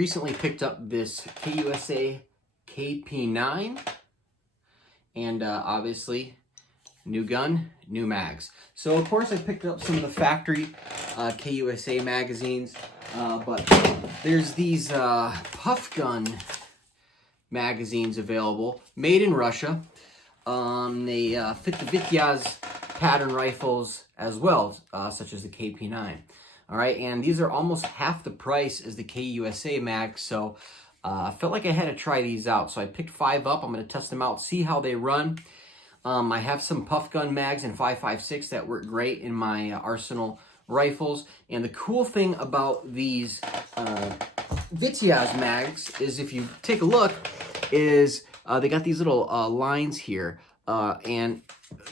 recently picked up this KUSA KP-9, and obviously, new gun, new mags. So of course I picked up some of the factory KUSA magazines, but there's these PufGun magazines available, made in Russia. They fit the Vityaz pattern rifles as well, such as the KP9. All right, and these are almost half the price as the KUSA mags, so I felt like I had to try these out. So I picked 5 up. I'm going to test them out, see how they run. I have some PufGun mags in 5.56 that work great in my Arsenal rifles. And the cool thing about these Vityaz mags is, if you take a look, is they got these little lines here. And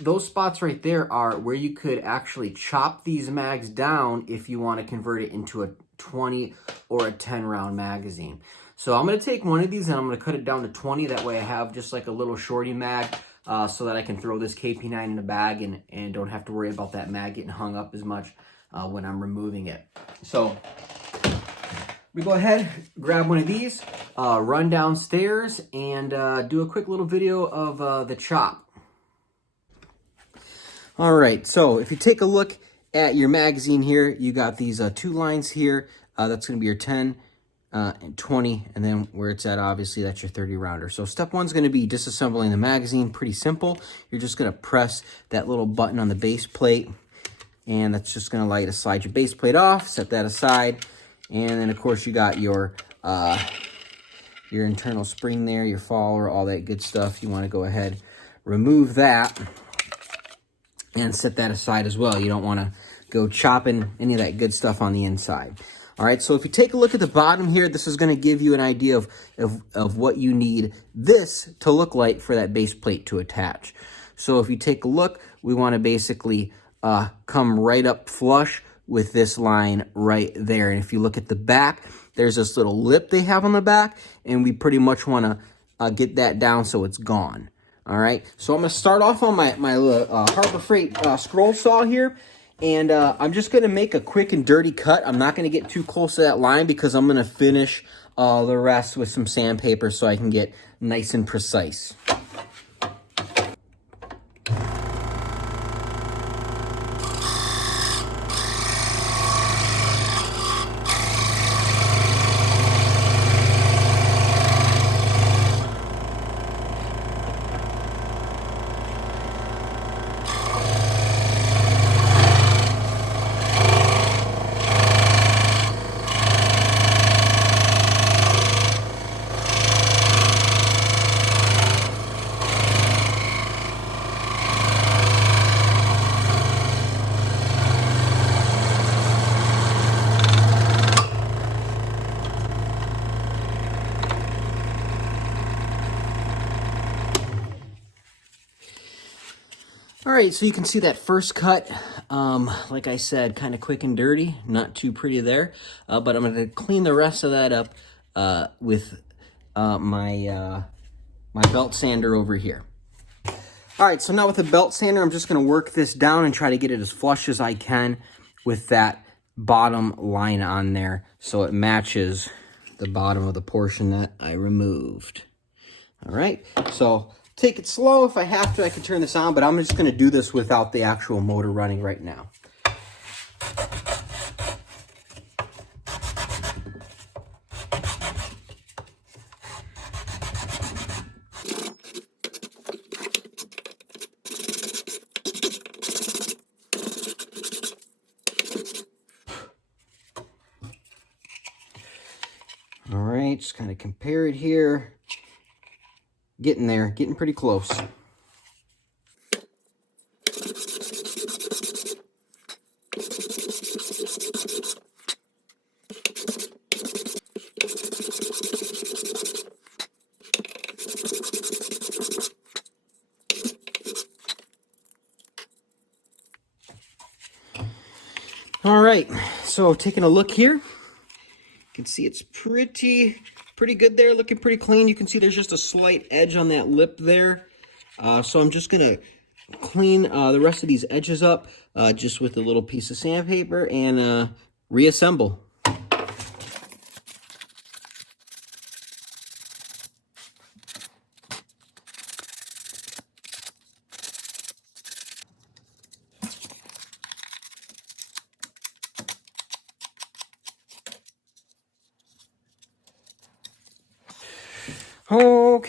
those spots right there are where you could actually chop these mags down if you want to convert it into a 20 or a 10 round magazine. So I'm going to take one of these and I'm going to cut it down to 20. That way I have just like a little shorty mag so that I can throw this KP9 in a bag and don't have to worry about that mag getting hung up as much when I'm removing it. So we go ahead, grab one of these, run downstairs, and do a quick little video of the chop. All right, so if you take a look at your magazine here, you got these 2 lines here. That's going to be your 10 and 20, and then where it's at, obviously, that's your 30 rounder. So step 1 is going to be disassembling the magazine. Pretty simple. You're just going to press that little button on the base plate, and that's just going to allow you to slide your base plate off, set that aside, and then, of course, you got your internal spring there, your follower, all that good stuff. You want to go ahead, remove that, and set that aside as well. You don't want to go chopping any of that good stuff on the inside. All right, so if you take a look at the bottom here, this is going to give you an idea of what you need this to look like for that base plate to attach. So if you take a look, we want to basically come right up flush with this line right there. And if you look at the back, there's this little lip they have on the back, and we pretty much want to get that down so it's gone. All right, so I'm going to start off on my Harbor Freight scroll saw here, and I'm just going to make a quick and dirty cut. I'm not going to get too close to that line because I'm going to finish the rest with some sandpaper so I can get nice and precise. All right, so you can see that first cut, like I said, kind of quick and dirty, not too pretty there, but I'm going to clean the rest of that up with my belt sander over here. All right, so now with the belt sander, I'm just going to work this down and try to get it as flush as I can with that bottom line on there so it matches the bottom of the portion that I removed. All right, so take it slow. If I have to, I can turn this on, but I'm just going to do this without the actual motor running right now. All right, just kind of compare it here. Getting there, getting pretty close. All right, so taking a look here, you can see it's pretty good there, looking pretty clean. You can see there's just a slight edge on that lip there. So I'm just gonna clean the rest of these edges up just with a little piece of sandpaper and reassemble.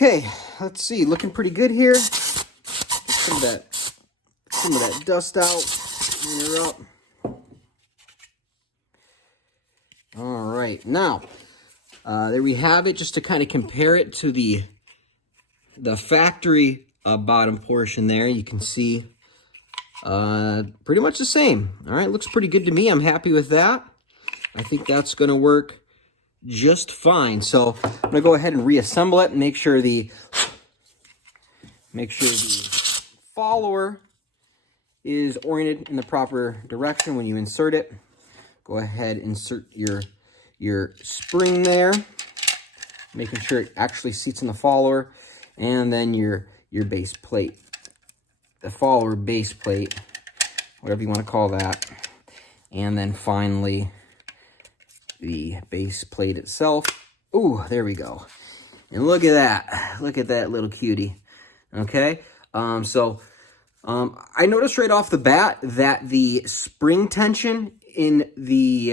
Okay, let's see, looking pretty good here. Get some of that dust out. Clean her up. All right, now there we have it. Just to kind of compare it to the factory bottom portion there, you can see pretty much the same. All right, looks pretty good to me. I'm happy with that. I think that's going to work just fine. So I'm going to go ahead and reassemble it and make sure the follower is oriented in the proper direction when you insert it. Go ahead, insert your spring there, making sure it actually seats in the follower, and then your base plate, the follower base plate, whatever you want to call that, and then finally the base plate itself. Ooh, there we go. And look at that little cutie. Okay, I noticed right off the bat that the spring tension in the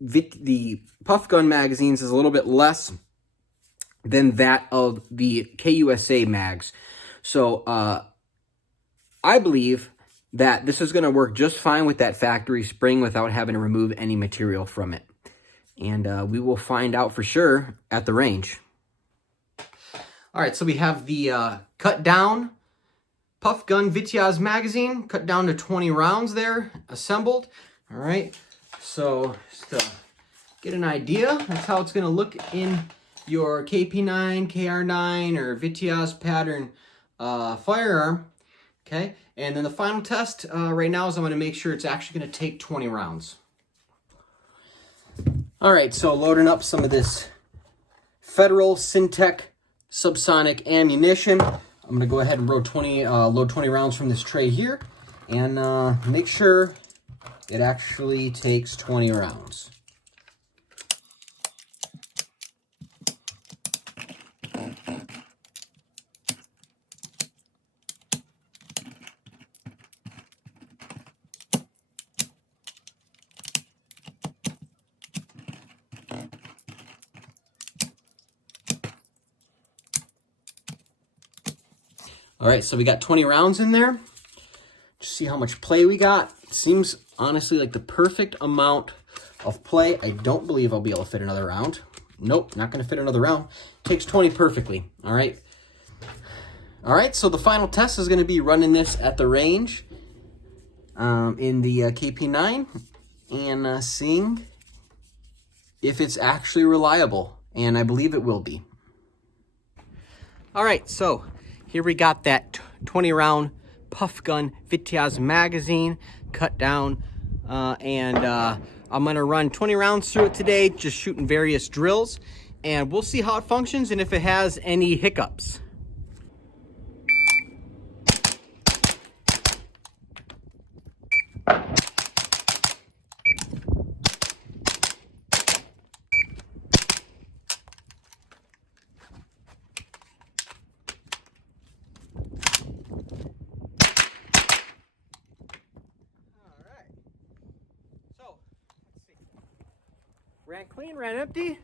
PufGun magazines is a little bit less than that of the KUSA mags. So I believe that this is going to work just fine with that factory spring without having to remove any material from it. And we will find out for sure at the range. All right, so we have the cut down PufGun Vityaz magazine, cut down to 20 rounds there, assembled. All right, so just to get an idea, that's how it's going to look in your KP9, KR9, or Vityaz pattern firearm. Okay, and then the final test right now is I'm going to make sure it's actually going to take 20 rounds. All right, so loading up some of this Federal Syntech subsonic ammunition. I'm going to go ahead and load 20 rounds from this tray here and make sure it actually takes 20 rounds. All right, so we got 20 rounds in there. Just see how much play we got. It seems honestly like the perfect amount of play. I don't believe I'll be able to fit another round. Nope, not going to fit another round. Takes 20 perfectly. All right. All right, so the final test is going to be running this at the range in the KP9 and seeing if it's actually reliable. And I believe it will be. All right, so here we got that 20 round PufGun Vityaz magazine cut down, and I'm gonna run 20 rounds through it today, just shooting various drills, and we'll see how it functions and if it has any hiccups. Ran clean, ran empty.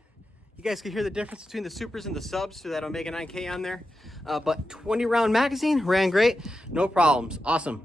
You guys can hear the difference between the supers and the subs to that Omega 9K on there. But 20 round magazine, ran great, no problems, awesome.